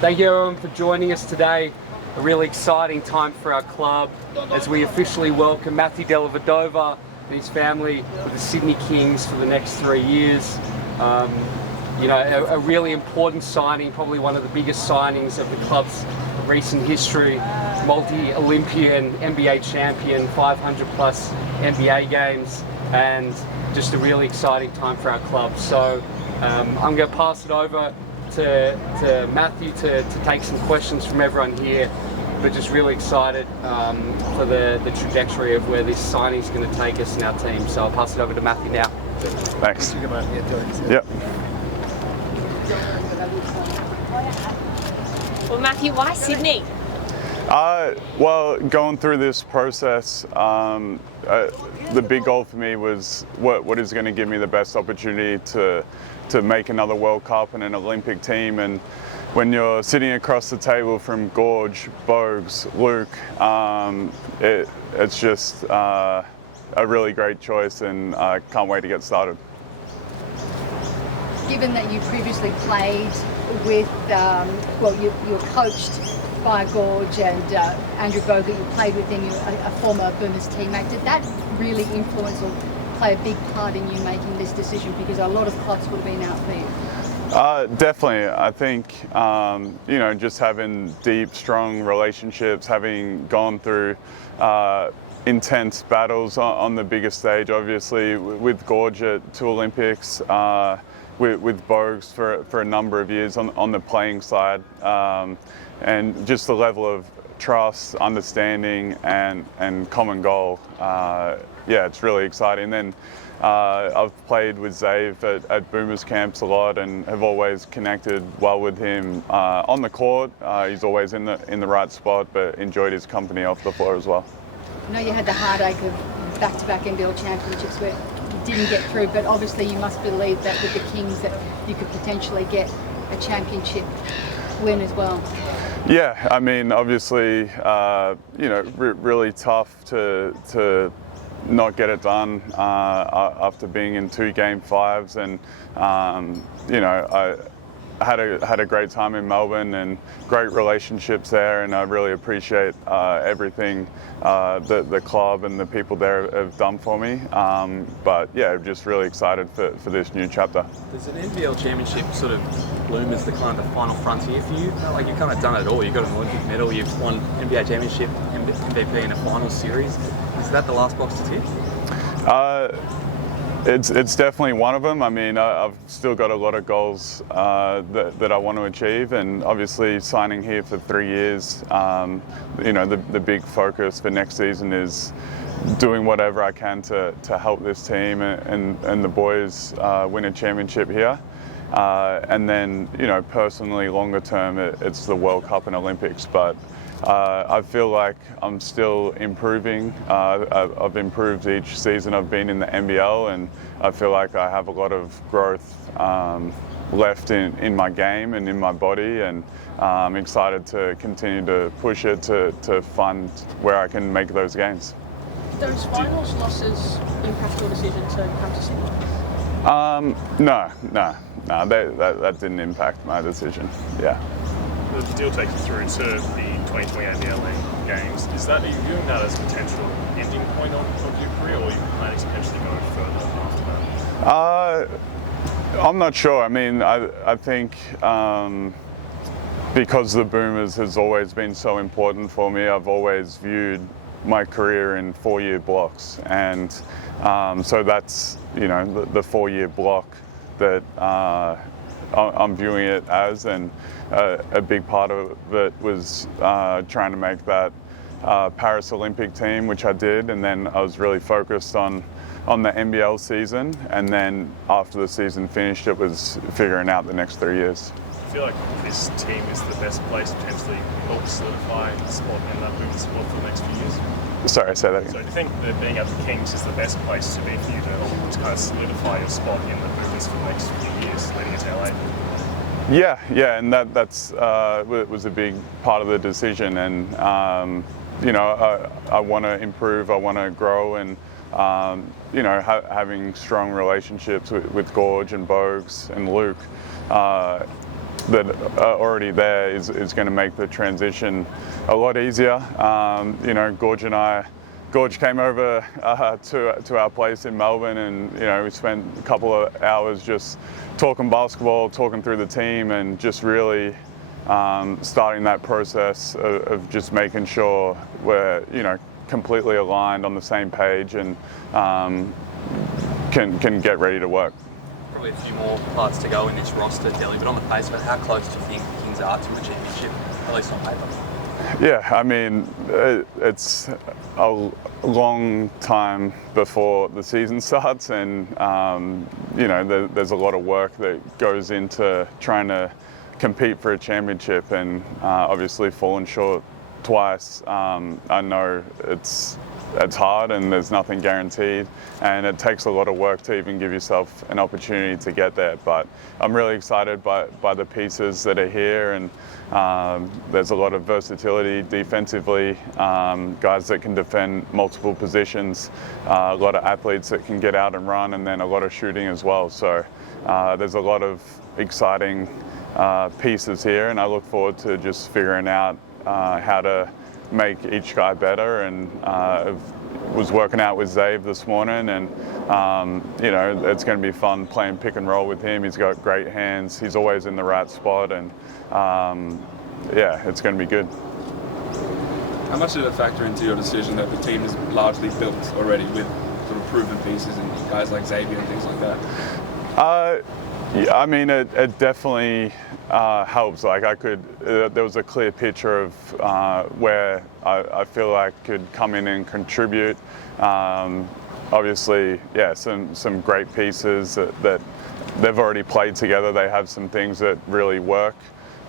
Thank you everyone for joining us today. A really exciting time for our club as we officially welcome Matthew Dellavedova and his family with the Sydney Kings for the next 3 years. A really important signing, probably one of the biggest signings of the club's recent history. Multi-Olympian, NBA champion, 500 plus NBA games, and just a really exciting time for our club. So I'm going to pass it over to Matthew to take some questions from everyone here, but just really excited for the trajectory of where this signing is going to take us and our team. So I'll pass it over to Matthew now. Thanks. Yep. Well, Matthew, why Sydney? Well, going through this process, the big goal for me was what is going to give me the best opportunity to make another World Cup and an Olympic team. And when you're sitting across the table from Goorj, Bogues, Luke, it's just a really great choice, and I can't wait to get started. Given that you previously played with, you were coached by Goorj and Andrew Bogut, you played with him, you're a former Boomers teammate, did that really influence or play a big part in you making this decision? Because a lot of clubs would have been out for you. Definitely. I think, just having deep, strong relationships, having gone through intense battles on the biggest stage, obviously, with Goorj at 2 Olympics, with Bogues for a number of years on the playing side, and just the level of trust, understanding, and common goal. It's really exciting. Then I've played with Zave at Boomers camps a lot and have always connected well with him on the court. He's always in the right spot, but enjoyed his company off the floor as well. I know you had the heartache of back-to-back NBL championships where you didn't get through, but obviously you must believe that with the Kings that you could potentially get a championship win as well. Yeah, I mean, obviously, really tough to not get it done after being in 2 Game 5s, and I had a great time in Melbourne and great relationships there, and I really appreciate everything the club and the people there have done for me. But yeah, just really excited for this new chapter. Does an NBL championship sort of loom as the kind of the final frontier for you? Like, you've kind of done it all. You've got an Olympic medal, you've won NBA championship, MVP in a final series. Is that the last box to tick? It's definitely one of them. I mean, I've still got a lot of goals that I want to achieve, and obviously signing here for 3 years, the big focus for next season is doing whatever I can to help this team and the boys win a championship here. And then, personally, longer term, it's the World Cup and Olympics. But I feel like I'm still improving. I've improved each season I've been in the NBL, and I feel like I have a lot of growth left in my game and in my body, and I'm excited to continue to push it to find where I can make those gains. Those finals losses impact your decision to come to Sydney? No, that didn't impact my decision. Yeah. The deal takes you through to the 2020 NBL games. Are you viewing that as a potential ending point of your career, or are you planning to potentially go further after that? I'm not sure. I mean, I think because the Boomers has always been so important for me, I've always viewed my career in 4-year blocks, and so that's the 4-year block that I'm viewing it as, and a big part of it was trying to make that Paris Olympic team, which I did, and then I was really focused on the NBL season, and then after the season finished, it was figuring out the next 3 years. I feel like this team is the best place to potentially help solidify the spot in that Boomers squad for the next few years? Sorry, say that again. So do you think that being at the Kings is the best place to be for you to kind of solidify your spot in the Boomers for the next few years leading into LA? Yeah, and that was a big part of the decision, and I want to improve, I want to grow, and having strong relationships with Goorj and Bogues and Luke that are already there is going to make the transition a lot easier. Gorge came over to our place in Melbourne, and we spent a couple of hours just talking basketball, talking through the team, and just really starting that process of just making sure we're completely aligned on the same page and can get ready to work. Probably a few more parts to go in this roster, Delly, but on the face of it, how close do you think the Kings are to a championship, at least on paper? Yeah, I mean, it's a long time before the season starts, and there's a lot of work that goes into trying to compete for a championship, and obviously falling short twice. I know it's hard, and there's nothing guaranteed, and it takes a lot of work to even give yourself an opportunity to get there. But I'm really excited by the pieces that are here, and there's a lot of versatility defensively, guys that can defend multiple positions, a lot of athletes that can get out and run, and then a lot of shooting as well. So there's a lot of exciting pieces here, and I look forward to just figuring out how to make each guy better, and was working out with Zave this morning, and it's going to be fun playing pick and roll with him. He's got great hands, he's always in the right spot, and it's going to be good. How much did it factor into your decision that the team is largely built already with sort of proven pieces and guys like Xavier and things like that? I mean, it definitely helps. Like there was a clear picture of where I feel I could come in and contribute. Obviously, some great pieces that they've already played together. They have some things that really work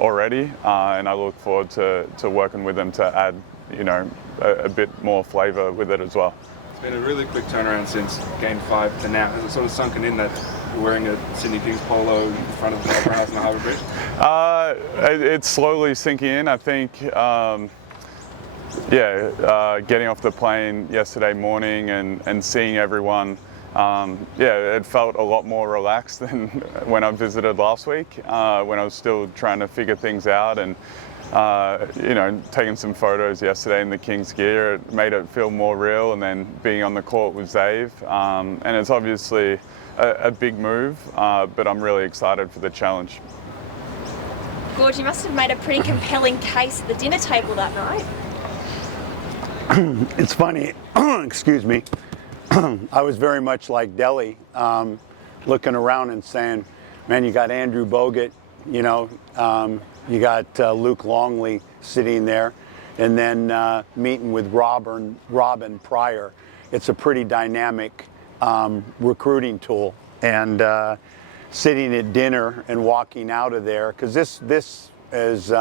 already, and I look forward to working with them to add, a bit more flavour with it as well. It's been a really quick turnaround since Game 5 to now. Has it sort of sunken in that you're wearing a Sydney Kings polo in front of the Opera House and the Harbour Bridge? It's slowly sinking in. I think, getting off the plane yesterday morning and seeing everyone, it felt a lot more relaxed than when I visited last week, when I was still trying to figure things out, and taking some photos yesterday in the Kings gear. It made it feel more real, and then being on the court with Zave, and it's obviously a big move, but I'm really excited for the challenge. Gorge, you must have made a pretty compelling case at the dinner table that night. It's funny, excuse me, I was very much like Delly, looking around and saying, man, you got Andrew Bogut, you got Luke Longley sitting there, and then meeting with Robin Pryor. It's a pretty dynamic recruiting tool, and sitting at dinner and walking out of there, because this as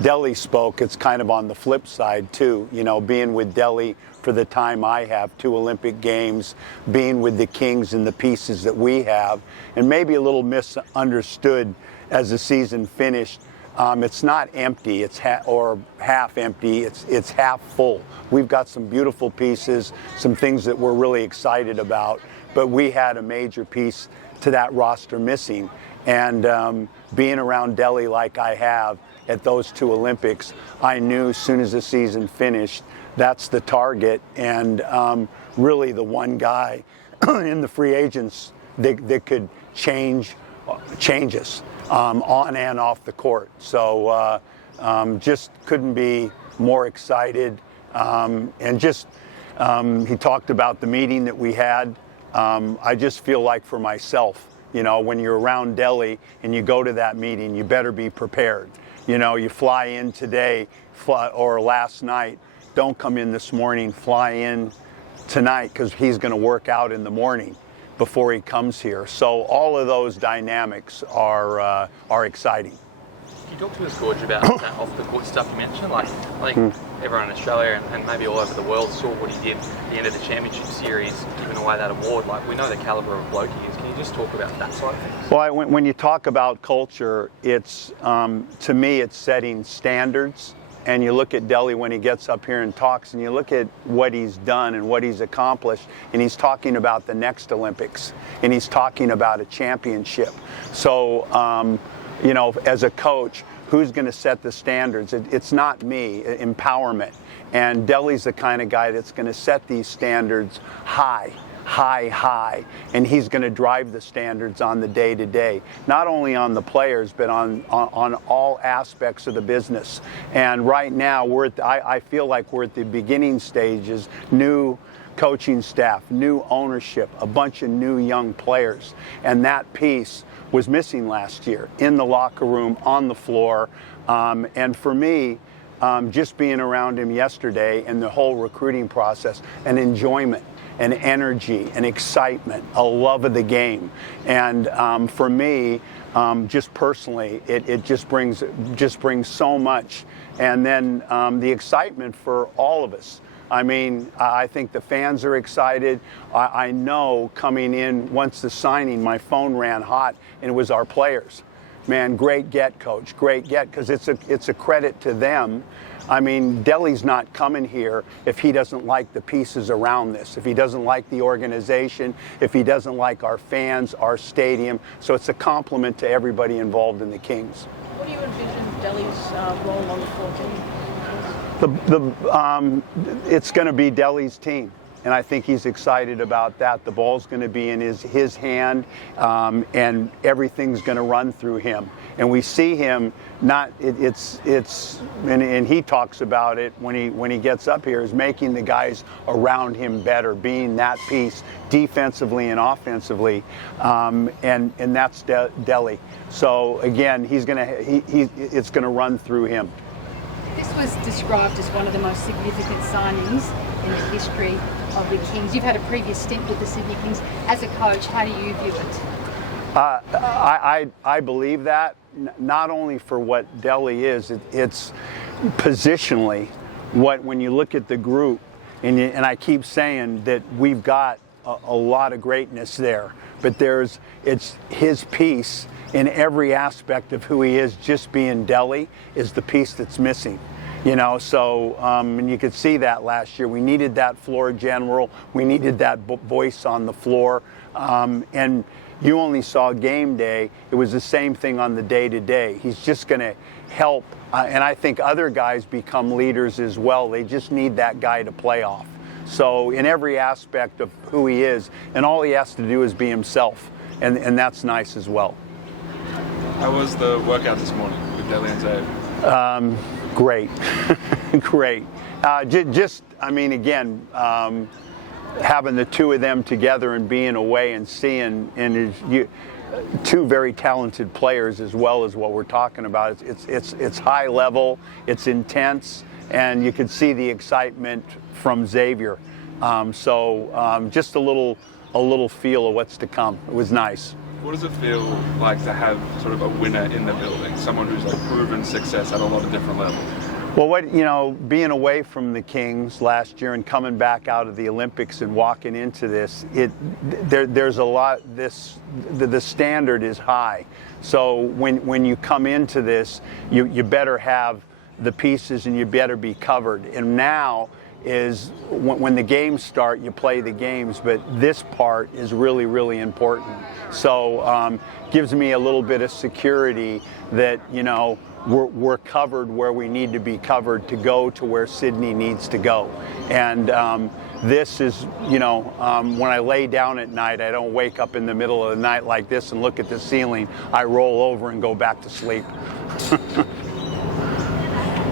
Delly spoke, it's kind of on the flip side too, being with Delly for the time I have, 2 Olympic Games, being with the Kings and the pieces that we have, and maybe a little misunderstood as the season finished. It's not empty, it's half empty, it's half full. We've got some beautiful pieces, some things that we're really excited about, but we had a major piece to that roster missing. And being around Delly like I have at those 2 Olympics, I knew as soon as the season finished, that's the target, and really the one guy in the free agents that could change us. On and off the court. So just couldn't be more excited. And just, he talked about the meeting that we had. I just feel like for myself, when you're around Delly and you go to that meeting, you better be prepared. You fly in today or last night, don't come in this morning, fly in tonight, because he's going to work out in the morning before he comes here. So all of those dynamics are exciting. Can you talk to us, Gorge, about that off-the-court stuff you mentioned? Like, I think everyone in Australia and maybe all over the world saw what he did at the end of the championship series, giving away that award. Like, we know the calibre of bloke he is. Can you just talk about that side of things? Well, when you talk about culture, it's, to me, it's setting standards. And you look at Delly when he gets up here and talks, and you look at what he's done and what he's accomplished, and he's talking about the next Olympics, and he's talking about a championship. So as a coach, who's going to set the standards? It's not me, empowerment. And Delly's the kind of guy that's going to set these standards high. And he's going to drive the standards on the day-to-day, not only on the players, but on all aspects of the business. And right now, I feel like we're at the beginning stages, new coaching staff, new ownership, a bunch of new young players. And that piece was missing last year in the locker room, on the floor. And for me, just being around him yesterday and the whole recruiting process, an enjoyment, an energy, an excitement, a love of the game. And for me, just personally, it just brings so much. And then the excitement for all of us. I mean, I think the fans are excited. I know coming in, once the signing, my phone ran hot, and it was our players. Man, great get, coach, great get, because it's a credit to them. I mean, Delly's not coming here if he doesn't like the pieces around this, if he doesn't like the organization, if he doesn't like our fans, our stadium. So it's a compliment to everybody involved in the Kings. What do you envision Delly's role on the floor, It's going to be Delly's team, and I think he's excited about that. The ball's going to be in his hand, and everything's going to run through him. And we see him and he talks about it when he gets up here, is making the guys around him better, being that piece defensively and offensively, and that's Delly. So again, it's going to run through him. This was described as one of the most significant signings in the history of the Kings. You've had a previous stint with the Sydney Kings. As a coach, how do you view it? I believe that, not only for what Delly is, it's positionally when you look at the group, and I keep saying that we've got a lot of greatness there, but it's his piece in every aspect of who he is. Just being Delly is the piece that's missing. So and you could see that last year. We needed that floor general. We needed that voice on the floor. And you only saw game day. It was the same thing on the day-to-day. He's just going to help. And I think other guys become leaders as well. They just need that guy to play off. So in every aspect of who he is, and all he has to do is be himself. And that's nice as well. How was the workout this morning with Delly and Zave? Great. Great. Having the two of them together and being away and seeing, two very talented players as well as what we're talking about. It's high level, it's intense, and you could see the excitement from Xavier. Just a little feel of what's to come. It was nice. What does it feel like to have sort of a winner in the building, someone who's like proven success at a lot of different levels? Well, being away from the Kings last year and coming back out of the Olympics and walking into this, there's a lot. The standard is high. So when you come into this, you better have the pieces and you better be covered. And now is when the games start, you play the games, but this part is really, really important. So gives me a little bit of security that, we're covered where we need to be covered to go to where Sydney needs to go. And this is, when I lay down at night, I don't wake up in the middle of the night like this and look at the ceiling. I roll over and go back to sleep.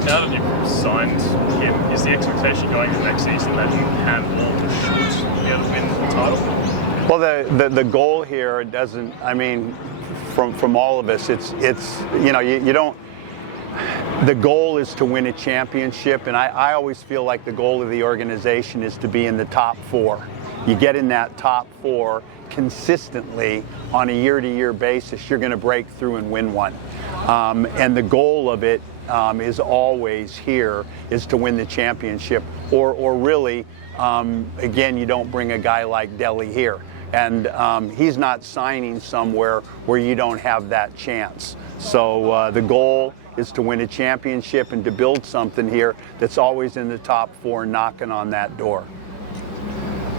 Now that you've signed him, is the expectation going into next season that you can or should be able to win the title? Well, the goal here doesn't. From all of us, it's you don't. The goal is to win a championship, and I always feel like the goal of the organization is to be in the top four. You get in that top four consistently on a year-to-year basis, you're going to break through and win one. And the goal of it is always here is to win the championship, or really, again, you don't bring a guy like Delly here. And he's not signing somewhere where you don't have that chance. So the goal is to win a championship and to build something here that's always in the top four, knocking on that door.